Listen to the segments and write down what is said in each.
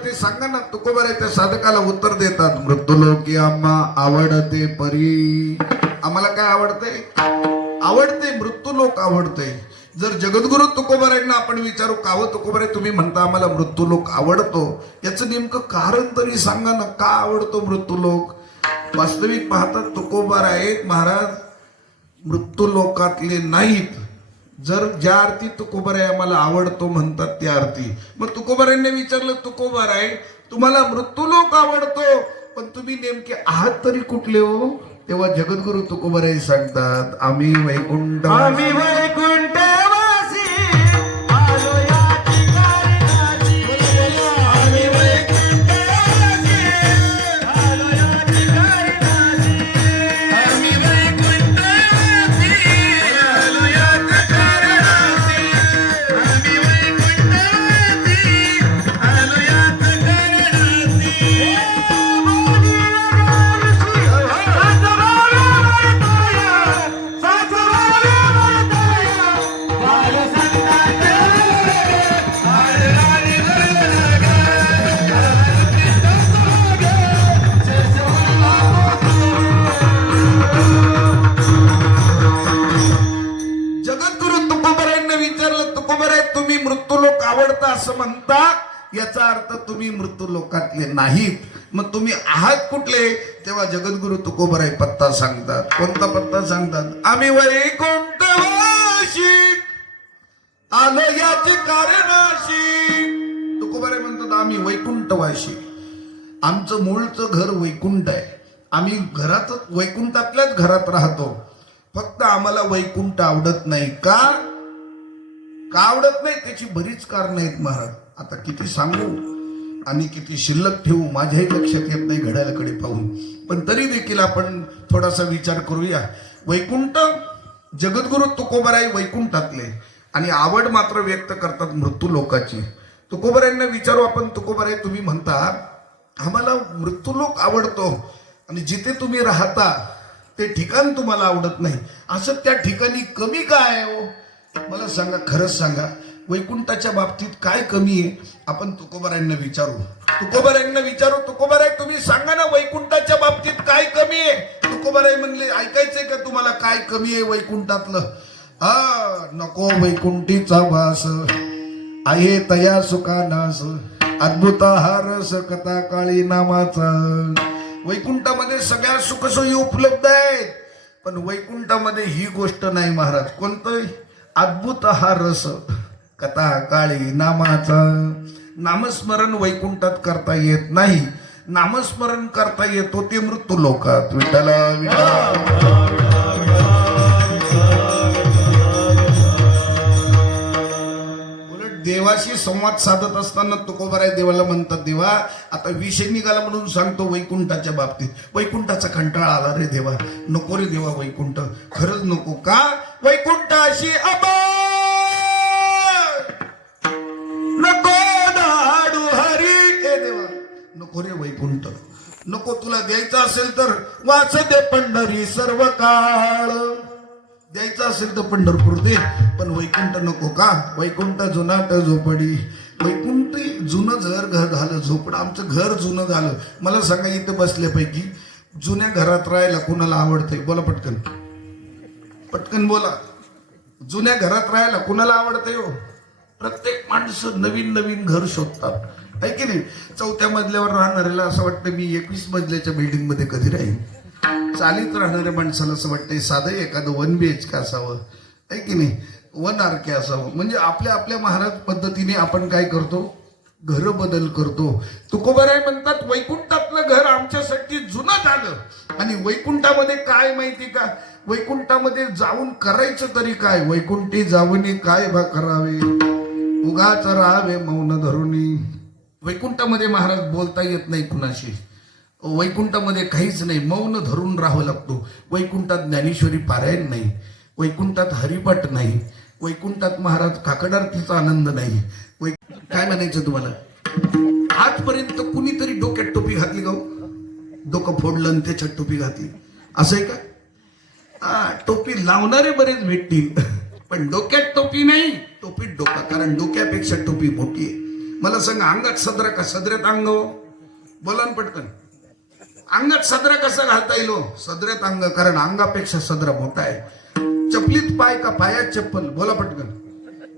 आवडते सांगा ना. तुकोबाराय त्या साधकाला उत्तर देतात, मृत्यूलोकी आम्हा आवडते परी. आम्हाला काय आवडते? आवडते मृत्यूलोक आवडते. जर जगद्गुरु तुकोबारायांना आपण विचारू, काव तुकोबाराय तुम्ही म्हणता आम्हाला मृत्यूलोक आवडतो, याचं नेमकं कारण तरी सांगा ना, का आवडतो मृत्यूलोक? वास्तविक पाहतात तुकोबाराय महाराज मृत्यूलोकातले नाहीत. जर ज्या अर्थी तुकोबाराय आम्हाला आवडतो म्हणतात त्या अर्थी. मग तुकोबारायांनी विचारलं, तुकोबाराय तुम्हाला मृत्यूलोक आवडतो, पण तुम्ही नेमके आहात तरी कुठले हो? तेव्हा जगद्गुरु तुकोबाराय सांगतात, आम्ही वैकुंठ. आम्ही वैकुंठवासी आलो या ठिकाणी. आम्ही वैकुंठवासी आलो या ठिकाणी. आम्ही वैकुंठवासी आलो या ठिकाणी. आम्ही वैकुंठवासी आलो या जगद्गुरु तुकोबारायांना विचारलं, तुकोबाराय तुम्ही मृत्यूलोक आवडता असं म्हणता, याचा अर्थ तुम्ही मृत्यूलोकातले नाहीत. मग तुम्ही आहात कुठले? तेव्हा जगद्गुरु तुकोबाराय पत्ता सांगतात. कोणता पत्ता सांगतात? आम्ही वैकुंठवासी आलो याचे कारणाशी. तुकोबाराय म्हणतात आम्ही वैकुंठवासी, आमचं मूळचं घर वैकुंठ आहे. आम्ही घरातच वैकुंठातल्याच घरात राहतो, फक्त आम्हाला वैकुंठ आवडत नाही. का आवडत नाही? त्याची बरीच कारण आहेत महाराज. आता किती सांगू आणि किती शिल्लक ठेवू माझ्याही लक्षात येत नाही घड्याळाकडे पाहून, पण तरी देखील आपण थोडासा विचार करूया. वैकुंठ जगद्गुरु तुकोबाराय वैकुंठातले, आणि आवड मात्र व्यक्त करतात मृत्यूलोकाची. तुकोबारायांना विचारू आपण, तुकोबाराय तुम्ही म्हणता आम्हाला मृत्यूलोक आवडतो, आणि जिथे तुम्ही राहता ते ठिकाण तुम्हाला आवडत नाही, असं त्या ठिकाणी कमी काय आहे हो? मला सांगा, खरंच सांगा, वैकुंठाच्या बाबतीत काय कमी आहे? आपण तुकोबारायांना विचारू. तुकोबाराय तुम्ही सांगा ना, वैकुंठाच्या बाबतीत काय कमी आहे? तुकोबाराय म्हणले, ऐकायचंय का तुम्हाला काय कमी आहे वैकुंठातलं? नको वैकुंठीचा वास आहे तया सुखानास, अद्भुत हा रस कथा काळी नामाचा. वैकुंठामध्ये सगळ्या सुखसोयी उपलब्ध आहेत, पण वैकुंठामध्ये ही गोष्ट नाही महाराज. कोणतं? अद्भुत हा रस कथा काळी नामाचा. नामस्मरण वैकुंठात करता येत नाही, नामस्मरण करता येतो ते मृत्यूलोकात. विठ्ठला विठ्ठला. देवाशी संवाद साधत असताना तुकोबाराय देवाला म्हणतात, देवा आता विषय निघाला म्हणून सांगतो वैकुंठाच्या बाबतीत. वैकुंठाचा कंटाळा आला रे देवा, नको रे देवा वैकुंठ, खरंच नको. का? वैकुंठाशी नको दाडू हरी. ए देवा नको रे वैकुंठ, नको. तुला द्यायचं असेल तर वाच दे पंढरी सर्व काळ. द्यायचं असेल तर पंढरपूर दे, पण वैकुंठ नको. का? वैकुंठ जुनाट झोपडी. वैकुंठ जुनं घर झालं, झोपडं आमचं घर जुनं झालं. मला सांगा, इथं बसल्यापैकी जुन्या घरात राहायला कुणाला आवडतंय? बोला पटकन, पटकन बोला. जुन्या घरात राहायला कुणाला आवडतंय हो? प्रत्येक माणसं नवीन नवीन घर शोधतात, आहे की नाही? 4थ्या मजल्यावर राहणाऱ्याला असं वाटतं मी 21 मजल्याच्या बिल्डिंग मध्ये कधी राहीन. चालीत राहणाऱ्या माणसाला असं वाटतंय साधं एखादं 1 BHK असावं, आहे की नाही? 1 RK असावं. म्हणजे आपल्या आपल्या महाराज पद्धतीने आपण काय करतो? घर बदल करतो. तुकोबाराय म्हणतात वैकुंठातलं घर आमच्यासाठी जुनं झालं. आणि वैकुंठामध्ये काय माहिती का? वैकुंठामध्ये जाऊन करायचं तरी काय? वैकुंठी जाऊनी काय बा करावे, उगाच राहावे मौन धरुनी. वैकुंठामध्ये महाराज बोलता येत नाही कुणाशी. वैकुंठामध्ये काहीच नाही, मौन धरून राहावं लागतो. वैकुंठात ज्ञानेश्वरी पारायण नाही, वैकुंठात हरिपाठ नाही, वैकुंठात महाराज काकडारतीचा आनंद नाही. काय म्हणायचं तुम्हाला? आजपर्यंत कुणीतरी डोक्यात टोपी घातली का? डोकं फोडलं आणि त्याच्यात टोपी घातली असं आहे का? टोपी लावणारे बरेच भेटतील, पण डोक्यात टोपी नाही. टोपीत डोका, कारण डोक्यापेक्षा टोपी मोठी आहे. मला सांग अंगात सदरा का सदऱ्यात अंग हो? बोला ना पटकन. अंगात सदरा कसा घालता येईल हो? सदऱ्यात अंग, कारण अंगापेक्षा सदरा मोठा आहे. चपलीत पाय का पायात चप्पल? बोला पटकन.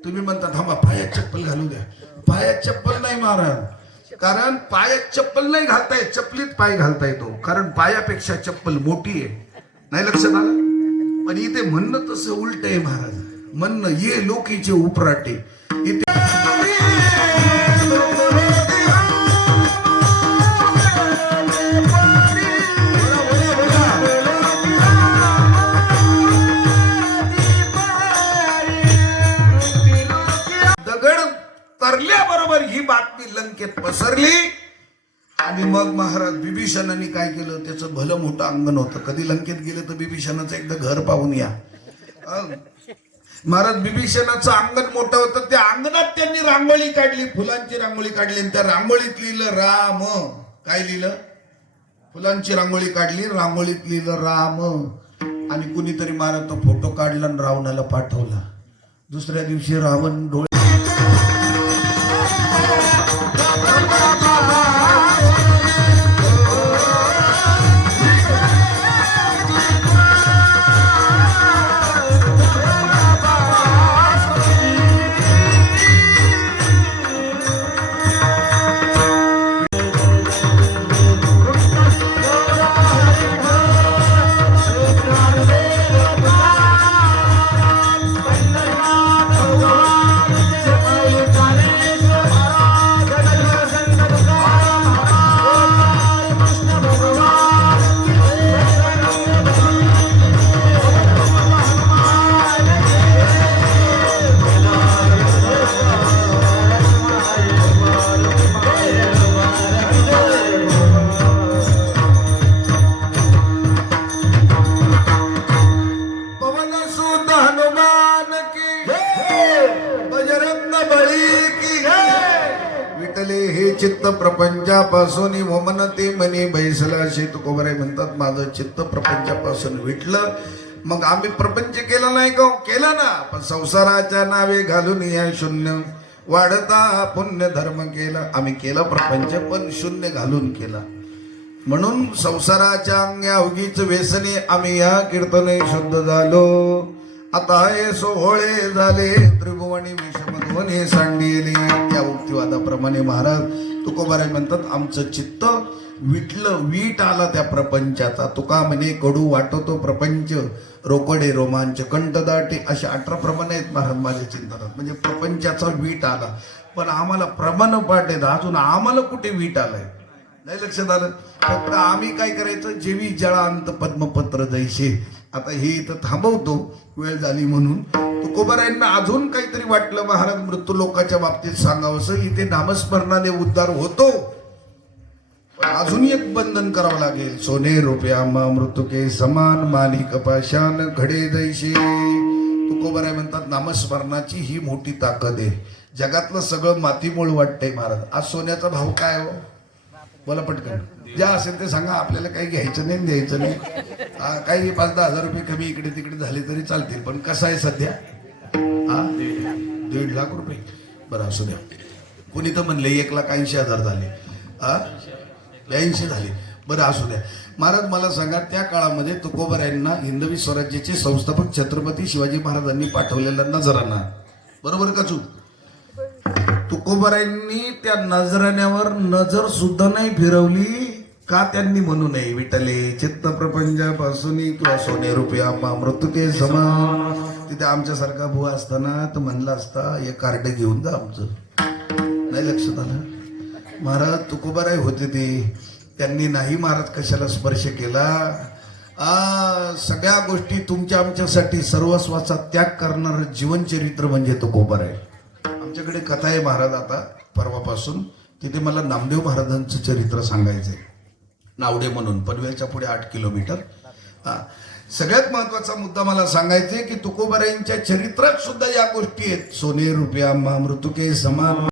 तुम्ही म्हणता थांबा पायात चप्पल घालू द्या. पायात चप्पल नाही महाराज, कारण पायात चप्पल नाही घालता येत, चपलीत पाय घालता येतो, कारण पायापेक्षा चप्पल मोठी आहे. नाही लक्षात आलं? पण इथे म्हणणं तसं उलट आहे महाराज. म्हणणं ये लोकीचे उपराटे इथे दगड तरल्याबरोबर ही बातमी लंकेत पसरली. आणि मग महाराज बिभीषणाने काय केलं? त्याचं भलं मोठं अंगण होतं. कधी लंकेत गेले तर बिभीषणाचं एकदा घर पाहून या. महाराज बिभीषणाचं अंगण मोठं होतं. त्या अंगणात त्यांनी रांगोळी काढली, फुलांची रांगोळी काढली. आणि त्या रांगोळीत लिहिलं राम. काय लिहिलं? फुलांची रांगोळी काढली, रांगोळीत लिहिलं राम. आणि कुणीतरी महाराज तो फोटो काढला आणि रावणाला पाठवला. दुसऱ्या दिवशी रावण डोळे चित्त प्रपंचापासून वमनते मनी बैसला. तुकोबराय म्हणतात माझं चित्त प्रपंचापासून विटलं. मग आम्ही प्रपंच केला नाही का? केला ना, पण संसाराच्या नावे घालून या शून्य वाढता पुण्य धर्म केला. आम्ही केला प्रपंच, पण शून्य घालून केला. म्हणून संसाराच्या अंग्या उगीच व्यसनी आम्ही या कीर्तने शुद्ध झालो. आता हे सोहळे झाले त्रिभुवनी विषमध्वनी सांडिले. या उक्तिवादाप्रमाणे महाराज तुकोबाराय म्हणतात आमचं चित्त विटलं, वीट आला त्या प्रपंचाचा. तुका म्हणे कडू वाटतो प्रपंच, रोकडे रोमांच कंठदाटे. अशा 18 प्रमाणे आहेत महाराज माझ्या चिंतनात. म्हणजे प्रपंचाचा वीट आला, पण आम्हाला प्रमाण पाठ आहेत. अजून आम्हाला कुठे वीट आलाय? नाही लक्षात आलं? फक्त आम्ही काय करायचं? जेवी जळांत पद्मपत्र जैसे. आता हे इथं थांबवतो, वेळ झाली म्हणून. तुकोबारायांना अजून काहीतरी वाटलं महाराज मृत्यू लोकाच्या बाबतीत सांगावंसं. इथे नामस्मरणाने उद्धार होतो, पण अजून एक बंधन करावं लागेल. सोने रुपया मृत्यू के समान, माणिक पाषाण घडे जैसे. तुकोबाराय म्हणतात नामस्मरणाची ही मोठी ताकद आहे. जगातलं सगळं मातीमूळ वाटतंय महाराज. आज सोन्याचा भाव काय हो? बोला पटकन. ज्या असेल ते सांगा. आपल्याला काही घ्यायचं नाही, द्यायचं नाही. काही 5-10 हजार रुपये कमी इकडे तिकडे झाले तरी चालतील. पण कसं आहे सध्या? 1.5 लाख रुपये. बरं असू द्या. कोणी तर म्हणले 1,80,000 झाले. 82 झाले. बरं असू द्या. महाराज मला सांगा, त्या काळामध्ये तुकोबारायांना हिंदवी स्वराज्याचे संस्थापक छत्रपती शिवाजी महाराजांनी पाठवलेला नजराणा, बरोबर का चूक? तुकोबारायांनी त्या नजराण्यावर नजर सुद्धा नाही फिरवली का? त्यांनी म्हणू नये विठले चित्त प्रपंचापासून किंवा सोने रुपया मृत्यू के समान. तिथे आमच्यासारखा बुवा असताना तर म्हणला असता एक कार्ड घेऊन जा आमचं. नाही लक्षात आलं? महाराज तुकोबाराय होते ते, त्यांनी नाही महाराज कशाला स्पर्श केला. सगळ्या गोष्टी तुमच्या आमच्यासाठी सर्वस्वाचा त्याग करणार जीवनचरित्र म्हणजे तुकोबाराय. आमच्याकडे कथा आहे महाराज आता परवापासून. तिथे मला नामदेव महाराजांचं चरित्र सांगायचंय. नावडे म्हणून पनवेलच्या पुढे 8 किलोमीटर. सगळ्यात महत्वाचा मुद्दा मला सांगायचा की तुकोबारायांच्या चरित्रात सुद्धा या गोष्टी आहेत. सोने रुपया मृत्यू के समान.